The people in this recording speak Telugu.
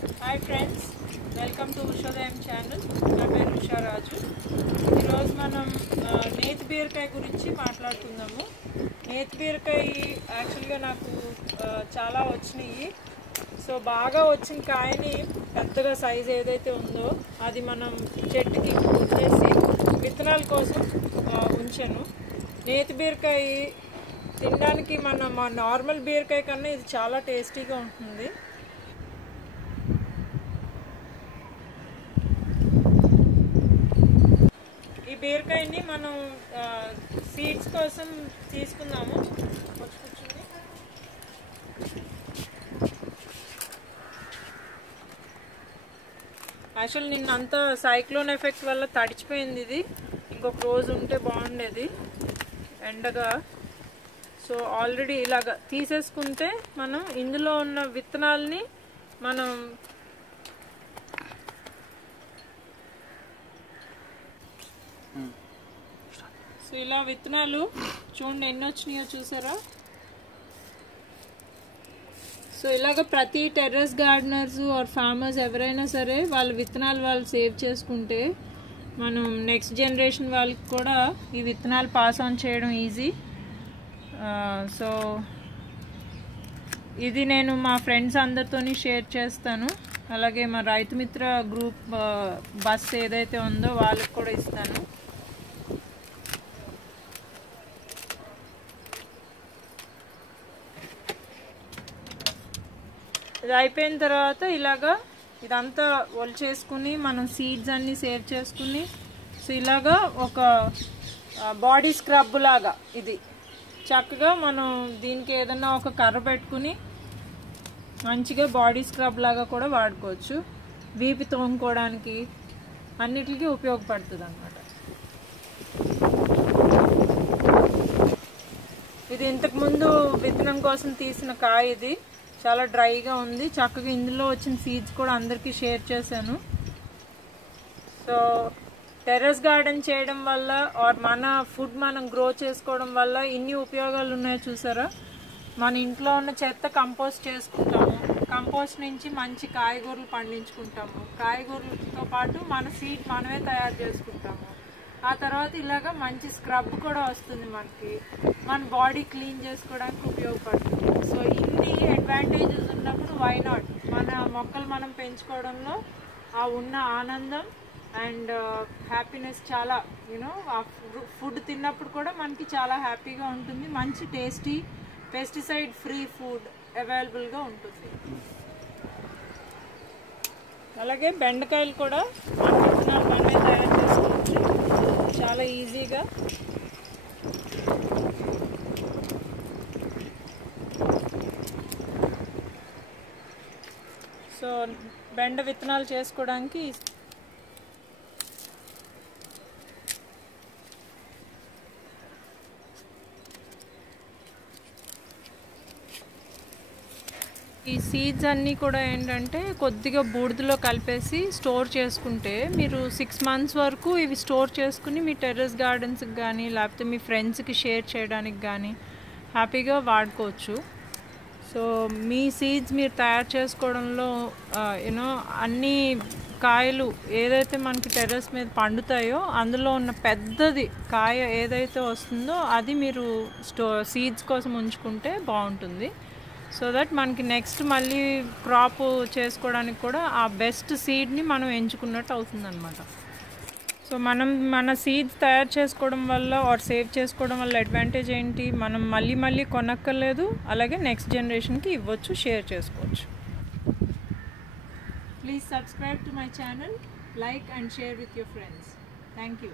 Hi friends, welcome to Ushodayam channel. నా పేరు ఉషా రాజు. ఈరోజు మనం నేతి బీరకాయ గురించి మాట్లాడుకుందాము. నేతి బీరకాయ యాక్చువల్గా నాకు చాలా వచ్చినాయి. సో బాగా వచ్చిన కాయని పెద్దగా సైజ్ ఏదైతే ఉందో అది మనం చెట్టుకి వచ్చేసి విత్తనాల కోసం ఉంచాను. నేతి బీరకాయ తినడానికి మా నార్మల్ బీరకాయ కన్నా ఇది చాలా టేస్టీగా ఉంటుంది. ఈ బీరకాయని మనం సీడ్స్ కోసం తీసుకుందాము. యాక్చువల్ నిన్నంతా సైక్లోన్ ఎఫెక్ట్ వల్ల తడిచిపోయింది. ఇది ఇంకొక రోజు ఉంటే బాగుండేది ఎండగా. సో ఆల్రెడీ ఇలాగ తీసేసుకుంటే మనం ఇందులో ఉన్న విత్తనాలని మనం సో ఇలా విత్తనాలు చూడండి ఎన్ని వచ్చినాయో చూసారా. సో ఇలాగ ప్రతి టెర్రస్ గార్డెనర్స్ ఆర్ ఫార్మర్స్ ఎవరైనా సరే వాళ్ళ విత్తనాలు వాళ్ళు సేవ్ చేసుకుంటే మనం నెక్స్ట్ జనరేషన్ వాళ్ళకి కూడా ఈ విత్తనాలు పాస్ ఆన్ చేయడం ఈజీ. సో ఇది నేను మా ఫ్రెండ్స్ అందరితోని షేర్ చేస్తాను. అలాగే మా రైతు మిత్ర గ్రూప్ బస్ ఏదైతే ఉందో వాళ్ళకి కూడా ఇస్తాను. ఇది అయిపోయిన తర్వాత ఇలాగా ఇదంతా ఒలిచేసుకుని మనం సీడ్స్ అన్నీ సేవ్ చేసుకుని సో ఇలాగా ఒక బాడీ స్క్రబ్ లాగా ఇది చక్కగా మనం దీనికి ఏదన్నా ఒక కర్ర పెట్టుకుని మంచిగా బాడీ స్క్రబ్ లాగా కూడా వాడుకోవచ్చు. వీపు తోముకోవడానికి అన్నిటికీ ఉపయోగపడుతుంది అన్నమాట. ఇది ఇంతకుముందు విత్తనం కోసం తీసిన కాయ. ఇది చాలా డ్రైగా ఉంది. చక్కగా ఇందులో వచ్చిన సీడ్స్ కూడా అందరికీ షేర్ చేశాను. సో టెర్రస్ గార్డెన్ చేయడం వల్ల ఆర్ మన ఫుడ్ మనం గ్రో చేసుకోవడం వల్ల ఇన్ని ఉపయోగాలు ఉన్నాయో చూసారా. మన ఇంట్లో ఉన్న చెత్త కంపోస్ట్ చేసుకుంటాము. కంపోస్ట్ నుంచి మంచి కాయగూరలు పండించుకుంటాము. కాయగూరలతో పాటు మన సీడ్ మనమే తయారు చేసుకుంటాము. ఆ తర్వాత ఇలాగా మంచి స్క్రబ్ కూడా వస్తుంది మనకి. మన బాడీ క్లీన్ చేసుకోవడానికి ఉపయోగపడుతుంది. సో ఇన్ని అడ్వాంటేజెస్ ఉన్నప్పుడు వై నాట్ మన మొక్కలు మనం పెంచుకోవడంలో ఆ ఉన్న ఆనందం అండ్ హ్యాపీనెస్ చాలా ఆ ఫుడ్ తిన్నప్పుడు కూడా మనకి చాలా హ్యాపీగా ఉంటుంది. మంచి టేస్టీ పెస్టిసైడ్ ఫ్రీ ఫుడ్ అవైలబుల్గా ఉంటుంది. అలాగే బెండకాయలు కూడా మనమే తయారు చేసుకోవచ్చు చాలా ఈజీగా. సో బెండ విత్తనాలు చేసుకోవడానికి ఈ సీడ్స్ అన్నీ కూడా ఏంటంటే కొద్దిగా బూడిదలో కలిపేసి స్టోర్ చేసుకుంటే మీరు 6 months వరకు ఇవి స్టోర్ చేసుకుని మీ టెర్రస్ గార్డెన్స్కి కానీ లేకపోతే మీ ఫ్రెండ్స్కి షేర్ చేయడానికి కానీ హ్యాపీగా వాడుకోవచ్చు. సో మీ సీడ్స్ మీరు తయారు చేసుకోవడంలో అన్ని కాయలు ఏదైతే మనకి టెర్రస్ మీద పండుతాయో అందులో ఉన్న పెద్దది కాయ ఏదైతే వస్తుందో అది మీరు సీడ్స్ కోసం ఉంచుకుంటే బాగుంటుంది. సో దట్ మనకి నెక్స్ట్ మళ్ళీ క్రాప్ చేసుకోవడానికి కూడా ఆ బెస్ట్ సీడ్ని మనం ఎంచుకున్నట్టు అవుతుంది అన్నమాట. సో మన సీడ్స్ తయారు చేసుకోవడం వల్ల ఆర్ సేవ్ చేసుకోవడం వల్ల అడ్వాంటేజ్ ఏంటి, మనం మళ్ళీ కొనక్కర్లేదు. అలాగే నెక్స్ట్ జనరేషన్కి ఇవ్వచ్చు, షేర్ చేసుకోవచ్చు. Please subscribe to my channel, like and share with your friends. Thank you.